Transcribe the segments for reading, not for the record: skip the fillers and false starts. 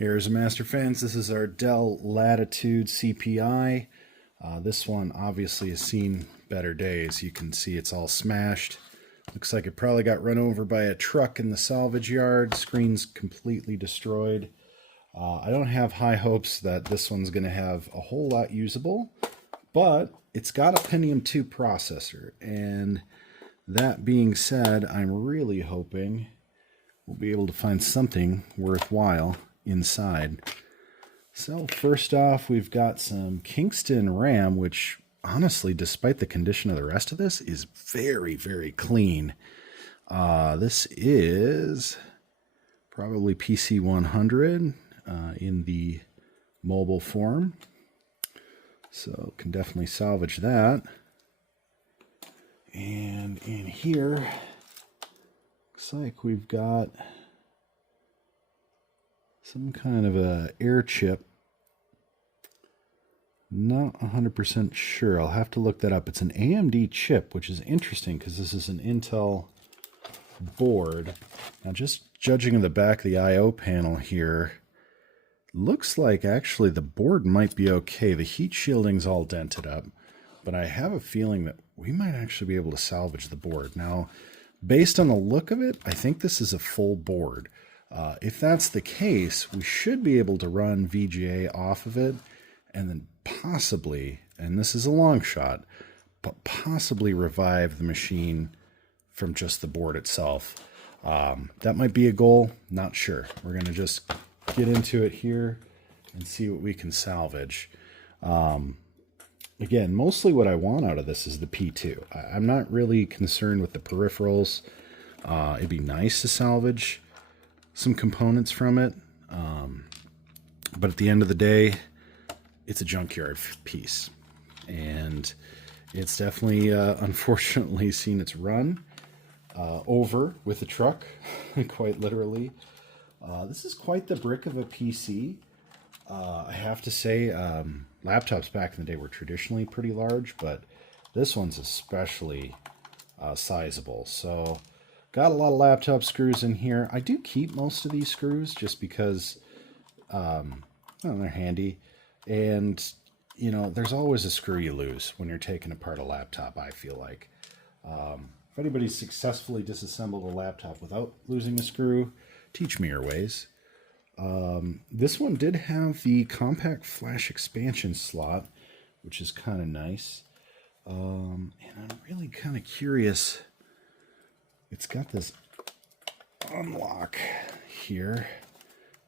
Here's a master fence. This is our Dell Latitude CPi. This one obviously has seen better days. You can see it's all smashed. Looks like it probably got run over by a truck in the salvage yard. Screen's completely destroyed. I don't have high hopes that this one's going to have a whole lot usable, but it's got a Pentium II processor. And that being said, I'm really hoping we'll be able to find something worthwhile inside. So first off, we've got some Kingston RAM, which honestly, despite the condition of the rest of this, is very, very clean. This is probably PC100 in the mobile form. So can definitely salvage that. And in here, looks like we've got some kind of a air chip. Not 100% sure. I'll have to look that up. It's an AMD chip, which is interesting because this is an Intel board. Now, just judging in the back of the I/O panel here, looks like actually the board might be okay. The heat shielding's all dented up, but I have a feeling that we might actually be able to salvage the board. Now, based on the look of it, I think this is a full board. If that's the case, we should be able to run VGA off of it and then possibly, and this is a long shot, but possibly revive the machine from just the board itself. That might be a goal, not sure. We're going to just get into it here and see what we can salvage. Again, mostly what I want out of this is the P2. I'm not really concerned with the peripherals. It'd be nice to salvage some components from it, but at the end of the day, it's a junkyard piece, and it's definitely unfortunately seen its run over with a truck, quite literally. This is quite the brick of a PC. I have to say, laptops back in the day were traditionally pretty large, but this one's especially sizable. So got a lot of laptop screws in here. I do keep most of these screws just because well, they're handy. And, you know, there's always a screw you lose when you're taking apart a laptop, I feel like. If anybody's successfully disassembled a laptop without losing a screw, teach me your ways. This one did have the compact flash expansion slot, which is kind of nice. And I'm really kind of curious. It's got this unlock here,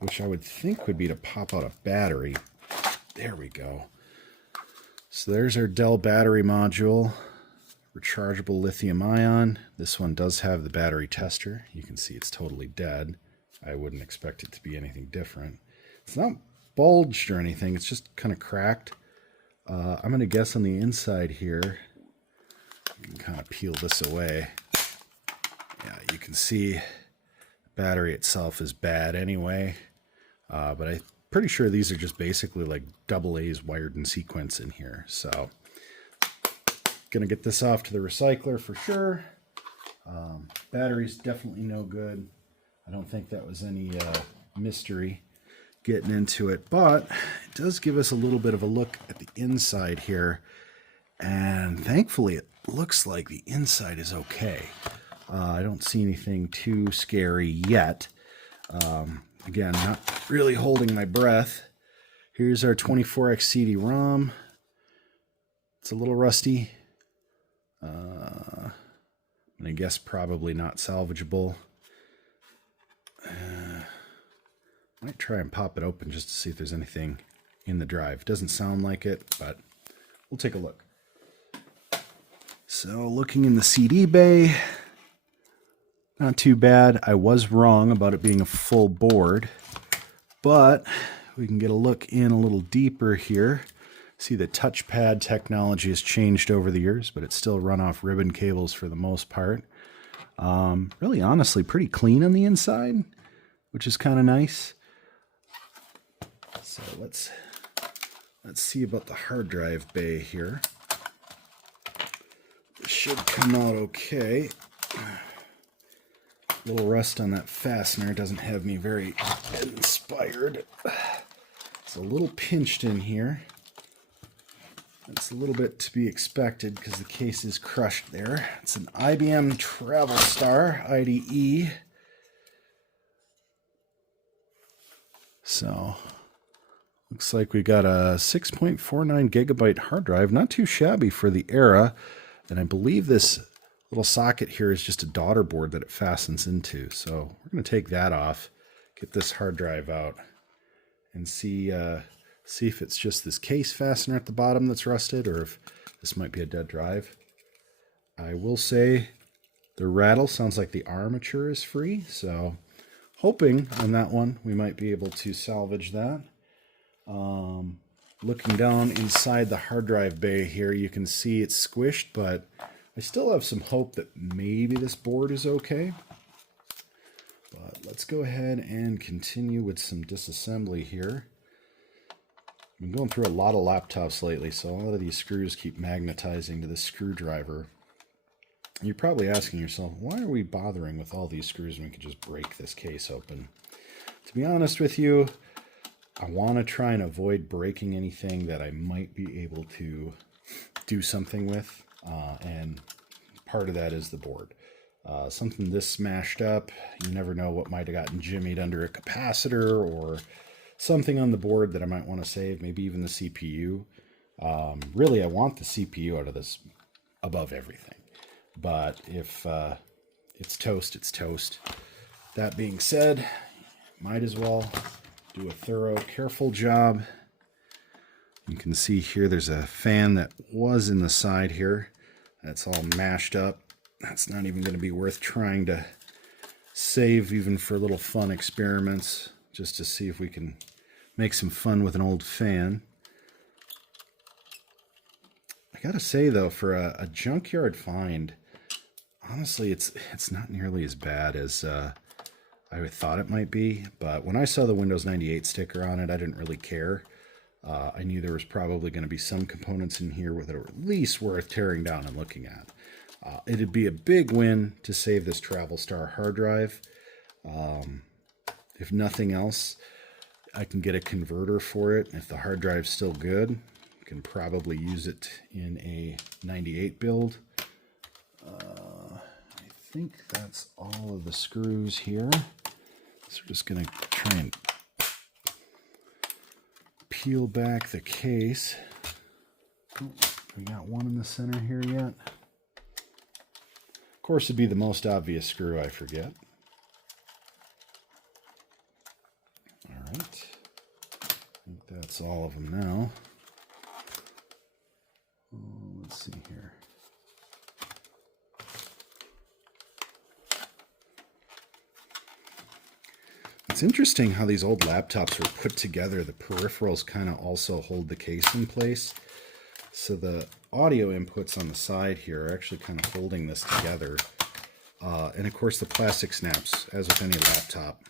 which I would think would be to pop out a battery. There we go. So there's our Dell battery module, rechargeable lithium ion. This one does have the battery tester. You can see it's totally dead. I wouldn't expect it to be anything different. It's not bulged or anything. It's just kind of cracked. I'm going to guess on the inside here, you can kind of peel this away. Yeah, you can see the battery itself is bad anyway, but I'm pretty sure these are just basically like AA's wired in sequence in here. So gonna get this off to the recycler for sure. Battery's definitely no good. I don't think that was any mystery getting into it, but it does give us a little bit of a look at the inside here, and thankfully it looks like the inside is okay. I don't see anything too scary yet. Again, not really holding my breath. Here's our 24x CD-ROM. It's a little rusty. I'm going to guess probably not salvageable. Might try and pop it open just to see if there's anything in the drive. Doesn't sound like it, but we'll take a look. So looking in the CD bay, not too bad. I was wrong about it being a full board, but we can get a look in a little deeper here. See, the touchpad technology has changed over the years, but it's still run off ribbon cables for the most part. Really, honestly, pretty clean on the inside, which is kind of nice. So let's see about the hard drive bay here. This should come out okay. little rust on that fastener doesn't have me very inspired. It's a little pinched in here. It's a little bit to be expected because the case is crushed there. It's an IBM Travel Star IDE. So, looks like we got a 6.49 gigabyte hard drive. Not too shabby for the era. And I believe this little socket here is just a daughter board that it fastens into. So we're going to take that off, get this hard drive out, and see if it's just this case fastener at the bottom that's rusted, or if this might be a dead drive. I will say the rattle sounds like the armature is free, so hoping on that one we might be able to salvage that. Looking down inside the hard drive bay here, you can see it's squished, but I still have some hope that maybe this board is okay. But let's go ahead and continue with some disassembly here. I've been going through a lot of laptops lately, so a lot of these screws keep magnetizing to this screwdriver. You're probably asking yourself, why are we bothering with all these screws when we could just break this case open? To be honest with you, I want to try and avoid breaking anything that I might be able to do something with, and part of that is the board. Something this smashed up, you never know what might have gotten jimmied under a capacitor or something on the board that I might want to save, maybe even the CPU. Really, I want the CPU out of this above everything. But if it's toast, it's toast. That being said, might as well do a thorough, careful job. You can see here there's a fan that was in the side here. That's all mashed up. That's not even going to be worth trying to save, even for little fun experiments, just to see if we can make some fun with an old fan. I gotta say though, for a junkyard find, honestly, it's not nearly as bad as I thought it might be. But when I saw the Windows 98 sticker on it, I didn't really care. I knew there was probably going to be some components in here that are at least worth tearing down and looking at. It'd be a big win to save this Travel Star hard drive. If nothing else, I can get a converter for it. If the hard drive's still good, I can probably use it in a 98 build. I think that's all of the screws here. So we're just going to try and peel back the case. Oh, we got one in the center here yet. Of course, it'd be the most obvious screw I forget. All right. I think that's all of them now. Oh, let's see here. It's interesting how these old laptops were put together. The peripherals kind of also hold the case in place. So the audio inputs on the side here are actually kind of holding this together. And of course the plastic snaps, as with any laptop,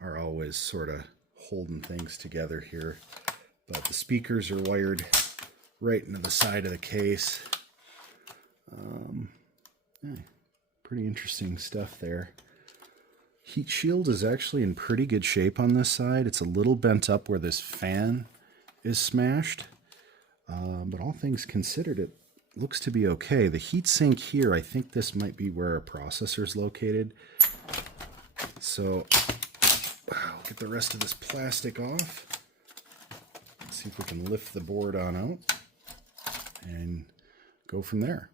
are always sort of holding things together here. But the speakers are wired right into the side of the case. Yeah, pretty interesting stuff there. Heat shield is actually in pretty good shape on this side. It's a little bent up where this fan is smashed. But all things considered, it looks to be okay. The heat sink here, I think this might be where our processor is located. So I'll get the rest of this plastic off. Let's see if we can lift the board on out and go from there.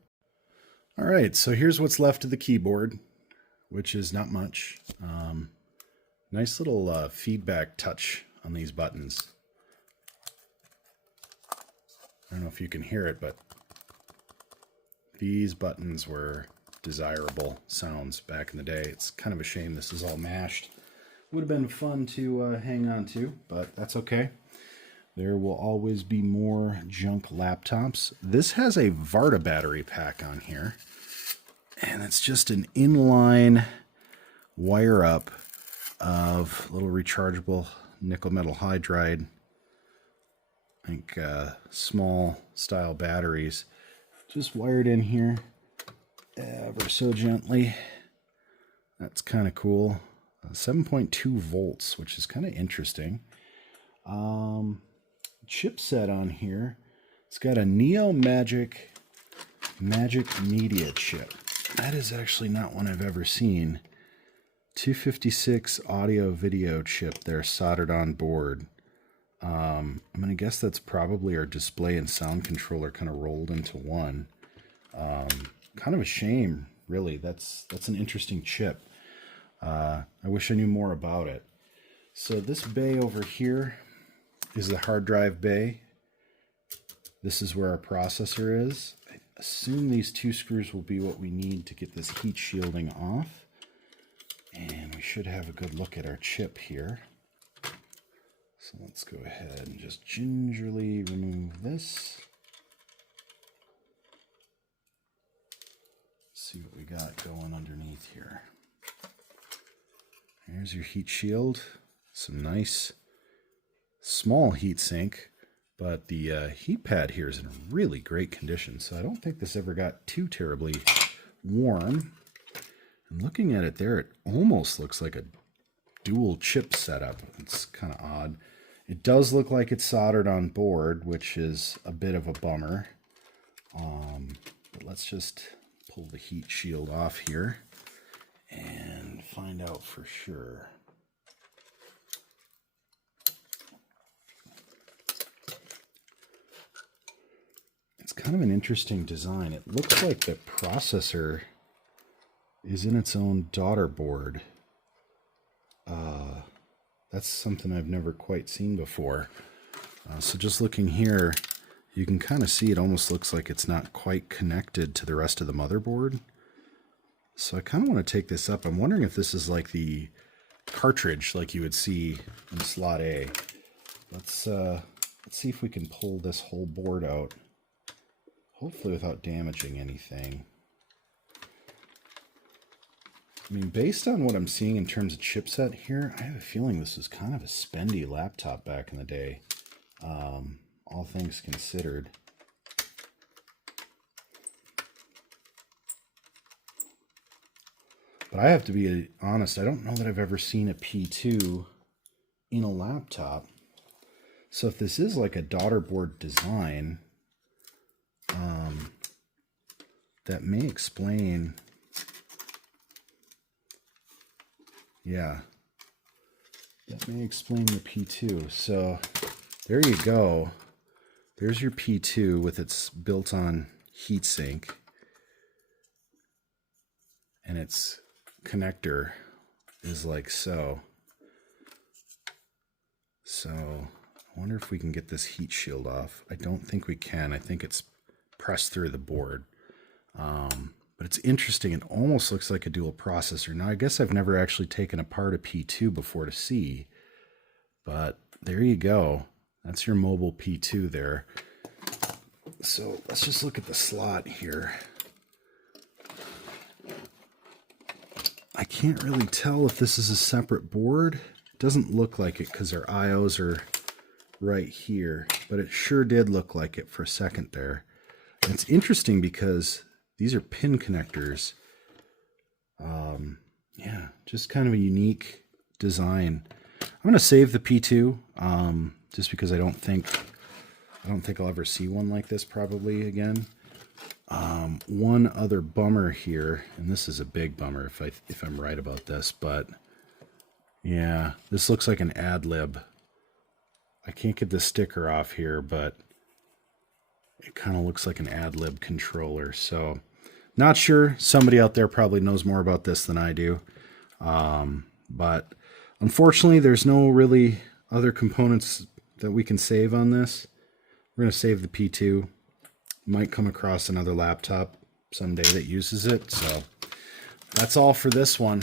All right, so here's what's left of the keyboard, which is not much. Nice little feedback touch on these buttons. I don't know if you can hear it, but these buttons were desirable sounds back in the day. It's kind of a shame this is all mashed. Would have been fun to hang on to, but that's okay. There will always be more junk laptops. This has a Varta battery pack on here, and it's just an inline wire up of little rechargeable nickel metal hydride, I think small style batteries, just wired in here ever so gently. That's kind of cool. 7.2 volts, which is kind of interesting. Chipset on here. It's got a Neo Magic Media chip. That is actually not one I've ever seen. 256 audio video chip there soldered on board. I'm going to guess that's probably our display and sound controller kind of rolled into one. Kind of a shame, really. That's an interesting chip. I wish I knew more about it. So this bay over here is the hard drive bay. This is where our processor is. I assume these two screws will be what we need to get this heat shielding off. And we should have a good look at our chip here. So let's go ahead and just gingerly remove this. See what we got going underneath here. Here's your heat shield. Some nice small heat sink, but the heat pad here is in really great condition, so I don't think this ever got too terribly warm. And looking at it there, it almost looks like a dual chip setup. It's kind of odd. It does look like it's soldered on board, which is a bit of a bummer. But let's just pull the heat shield off here and find out for sure. It's kind of an interesting design. It looks like the processor is in its own daughter board. That's something I've never quite seen before. So just looking here, you can kind of see it almost looks like it's not quite connected to the rest of the motherboard. So I kind of want to take this up. I'm wondering if this is like the cartridge like you would see in slot A. Let's see if we can pull this whole board out, hopefully without damaging anything. I mean, based on what I'm seeing in terms of chipset here, I have a feeling this was kind of a spendy laptop back in the day, all things considered. But I have to be honest, I don't know that I've ever seen a P2 in a laptop. So if this is like a daughter board design, that may explain... Yeah, that may explain the P2. So there you go. There's your P2 with its built-on heatsink. And its connector is like so. So I wonder if we can get this heat shield off. I don't think we can. I think it's pressed through the board. But it's interesting. It almost looks like a dual processor. Now, I guess I've never actually taken apart a P2 before to see. But there you go. That's your mobile P2 there. So let's just look at the slot here. I can't really tell if this is a separate board. It doesn't look like it because our IOs are right here. But it sure did look like it for a second there. And it's interesting because these are pin connectors. Yeah, just kind of a unique design. I'm going to save the P2 just because I don't think I'll ever see one like this probably again. One other bummer here, and this is a big bummer if I'm right about this, but yeah, this looks like an ad lib. I can't get the sticker off here, but it kind of looks like an ad lib controller. So not sure. Somebody out there probably knows more about this than I do. But unfortunately, there's no really other components that we can save on this. We're going to save the P2. Might come across another laptop someday that uses it. So that's all for this one.